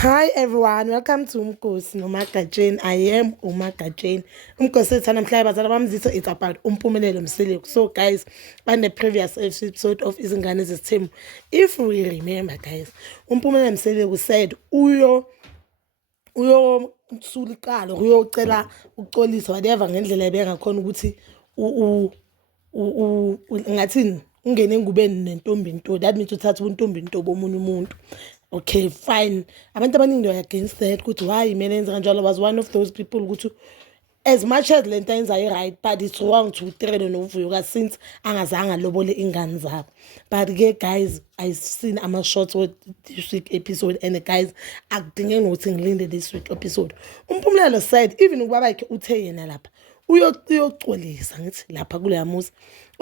Hi everyone, welcome to Umkosi noMagajane. I am uMagajane. Umkosi ethana namhlanje bazala bamzitho it's about Umpumelelo Mseleku. So guys, on the previous episode of Izingane Zesithembu, if we remember guys, Umpumelelo Mseleku said uyo msulikalo uyocela uxolisa whatever ngendlela ebengakhona ukuthi ngathini ungene engubeni nentombi nto, that means uthatha untombi nto bomunye umuntu. Okay, fine. Abantu abaningi are against that ukuthi why mina enza kanjalo. Was one of those people ukuthi as much as lento yenzayo right, but it's wrong to uThirelo noVuyokazi since angazange lobole ingane zabo. But ke guys, I seen ama-shorts with this week episode and guys akudingeki ukuthi ngilinde this week episode. Umphumela said even ubaba yakhe uthe yena lapha uyoxolisa ngithi lapha kuleya muzi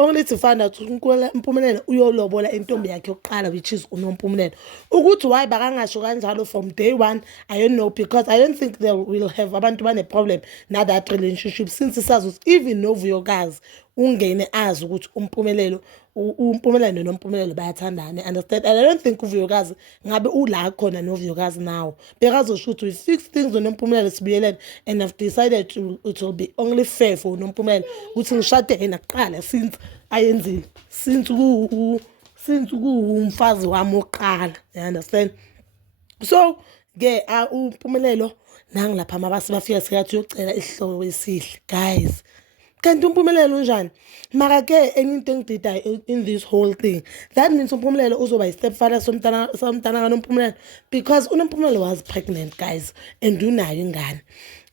only to find out Umpumelelo uyolobola intombi yakhe yokuqala which is uNompumelelo. Ukuthi why bakangasho kanjalo from day one, I don't know, because I don't think they will have abantu bane problem na that relationship since sazi even noVuyokazi ungene azi ukuthi Umpumelelo noNompumelelo bayathandana, understand? And I don't think uVuyokazi ngabe ula khona noVuyokazi now because shoot we fix things noNompumelelo sibuyelene and I've decided it will be only fair for uNompumelelo ukuthi ngishade yena kuqala since ayenzile since umfazi wami oqala, you understand? So ke uMpumelelo nangilapha mabasi bafika sikathi uyocela isihloko esihle guys. Kanti uMpumelelo unjani? Mara ke anything engidida in this whole thing, that means uMpumelelo uzoba i-stepfather somntana kaNompumelelo because uNompumelelo was pregnant guys and unayo ingane.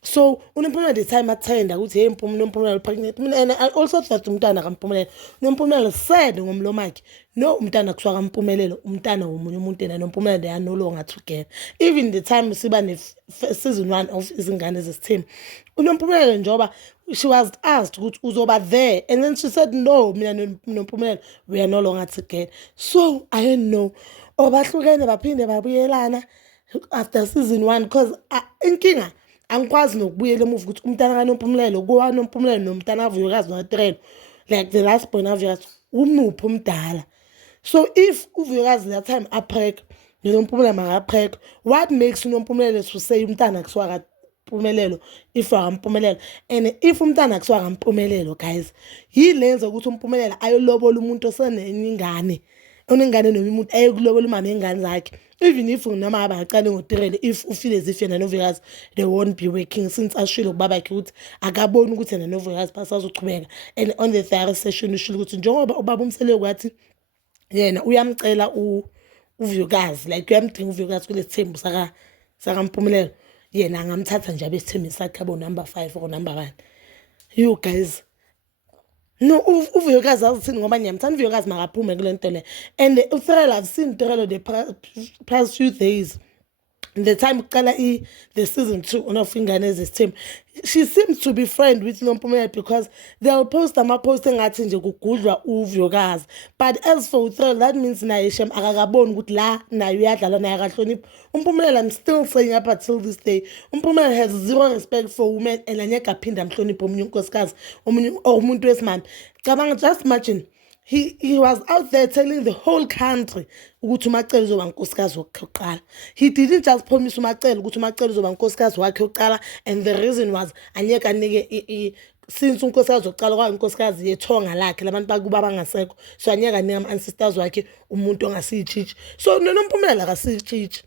So uNompumelelo the time athenda ukuthi hey uNompumelelo pregnant, and I also thought umntana kaMpumelelo noMpumelelo said ngomlomo wakhe no umntana kuswa kaMpumelelo umntana womunye umuntu yena noMpumelelo they are no longer together. Even the time siba ne season 1 of Izingane Zesithembu, uNompumelelo njoba she was asked ukuthi uzoba there and then she said no mina noMpumelelo we are no longer together. So I don't know obahlukene baphinde babuyelana after season 1 because inkinga angikwazi nokubuyela emuva ukuthi umntana kaNompumelelo kowaNompumelelo nomntana kaVuyokazi noThirelo like the last born kaVuyokazi umuphi umdala. So if uVuyokazi that time aphek noNompumelelo makaphek, what makes uNompumelelo to say umntana kuswa kaMpumelelo if akaMpumelelo, and if umntana kuswa kaMpumelelo guys yilenza ukuthi uMpumelelo ayolobola umuntu osenengane onengane noma umuntu ayokulobola umama engane zakhe, even if noma abaqale ngoThirelo if ufeel as if yena noVuyokazi they won't be working since ashilo kubaba yakhe ukuthi akaboni ukuthi yena noVuyokazi basazochubeka. And on the therapy session ushilo ukuthi njengoba ubaba uMseleku wathi yena uyamcela uVuyokazi like uyamdinga uVuyokazi kulesithembu sakaMpumelelo, yena angamthatha nje abesithembu sakhe abo number 5 or number 1. You guys, no uVuyokazi azithini ngoba ngiyamthanda uVuyokazi makaphume kule nto le. And uThirelo, I've seen Thirelo the past few days the time uqala the season 2 of Ingane Zesithembu, she seems to be friend with Nompumelelo because they'll post ama-post engathi nje kugudlwa uVuyokazi. But as for uThirelo, that means naye shem akakaboni ukuthi la naye uyadlala naye akahloniphi uMpumelelo. I'm still saying up until this day uMpumelelo has zero respect for women and anyeke aphinde amhloniphe omunye unkosikazi omunye umuntu wesimame. Cabanga, just imagine he was out there telling the whole country ukuthi uMacele uzoba unkosikazi wokuqala. He didn't just promise uMacele ukuthi uMacele uzoba unkosikazi wakhe wokuqala, and the reason was anyeke anike since unkosikazi wokuqala kwa unkosikazi yethonga lakhe labantu bakuba bangasekho, so anyeke anike ama-ancestors wakhe umuntu ongasiyitshitshi. So noNompumelelo akasiyitshitshi.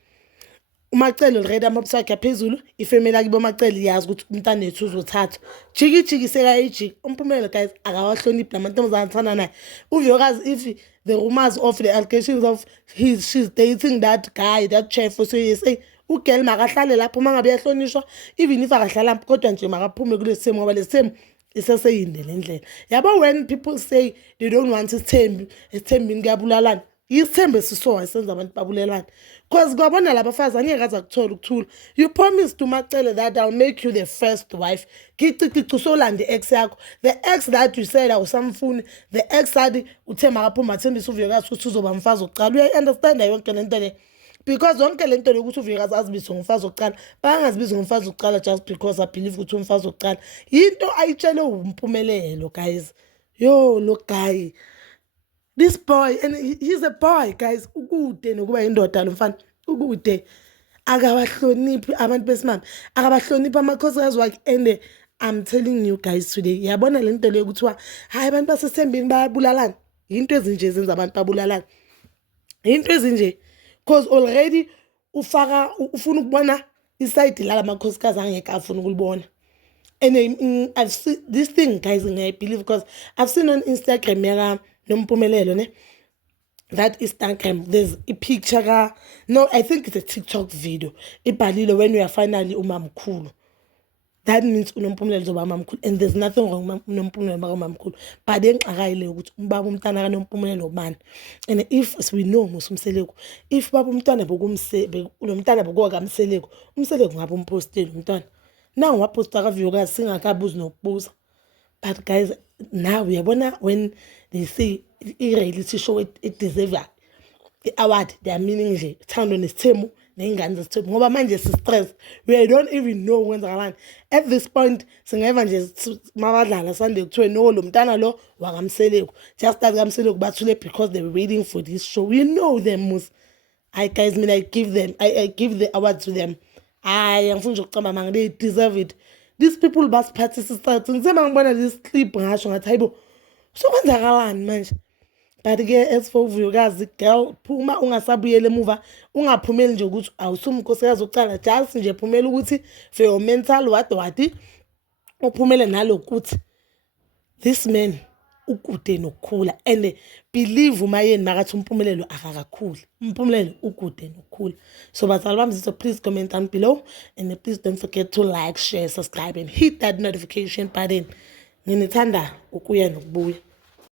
uMacele already amabisi wakhe aphezulu, ifamily yakhe boMacele yazi ukuthi umntana wethu uzothathwa jiki sekayijiki. uMpumelelo guys akawahloniphi lamantombazana athanda naye. uVuyokazi, if the rumors of the allegations of she's dating that guy, that chef, so you say ugirl makahlale lapho mangabe yahlonishwa, even if akahlala kodwa nje makaphume kulesithembu ngoba lesithembu iseseyinde le ndlela. Yabo when people say they don't want isithembini kuyabulalana, isithembu esisowa esenza abantu babulelane because kwabona labafazi angeke aza kuthola ukuthula. You promised uMacele that I'll make you the first wife. Kici solanda ex yakho, the ex that you said awusamfuni, the ex that uthe makaphuma athembisa uVuyokazi ukuthi uzoba umfazi wokuqala. You understand yonke lento le because yonke lento lokuthi uVuyokazi azibizwe ngumfazi wokuqala bangazibizwa ngumfazi wokuqala just because I believe ukuthi umfazi wokuqala into ayitshele uMpumelelo guys. Yo look guy, this boy, and he's a boy guys, ukude nokuba indoda lo mfana ukude akabahloniphi abantu besimame, akabahloniphi amakhosikazi wakhe. And I'm telling you guys today, yabona le nto leyo kuthiwa hayi abantu basesembini bayabulalana, into ezinje ezenza abantu babulalana, into ezinje, because already ufuna ukubona iside la makhosikazi angeke afuna ukulibona. And I've seen this thing, guys, and I believe, because I've seen on Instagram yaka Nompumelelo ne, that Instagram, there's a picture no, I think it's a TikTok video. Ibhalile when we are finally umamkhulu. That means uNompumelelo zoba mamkhulu, and there's nothing wrong uNompumelelo baka mamkhulu. But then akayile ukuthi ubaba umntana kaNompumelelo ubani. And if we know musumseleko, if baba umntana nomntana bokuwa kamseleko, umseleko ngabe umpostile umntana. Now waposta ka video kazi singakabuzi nokubuza. But guys, now uyabona when they say i-reality show it deserve i-award, they are meaning nje thando nesithemu nengane zesithemu ngoba manje si-stress, we don't even know kwenzakalani. At this point singeva nje mabadlala Sunday kuthiwe no lo mntana lo wakamseleko, just that kamseleko bathule because they were waiting for this show. We know them mus. Guys, I give the award to them. Angifuni nje ukucamba manga, they deserve it. These people basiphathisisa ngizema ngibona this clip ngasho ngathi hayibo sokwenzakalani manje. But ke as for Vuyokazi girl, phuma ungasabuyela emuva, ungaphumeli nje ukuthi awusumkhosikazi oqala, just nje phumela ukuthi for your mental what uphumele nalokuthi this man ukude nokukhula. And believe umayeni makathi uMpumelelo akakakhuli, uMpumelelo ukude nokukhula. So bazali bami, so please comment down below, and please don't forget to like, share, subscribe and hit that notification button. Nginithanda ukuya nokubuya.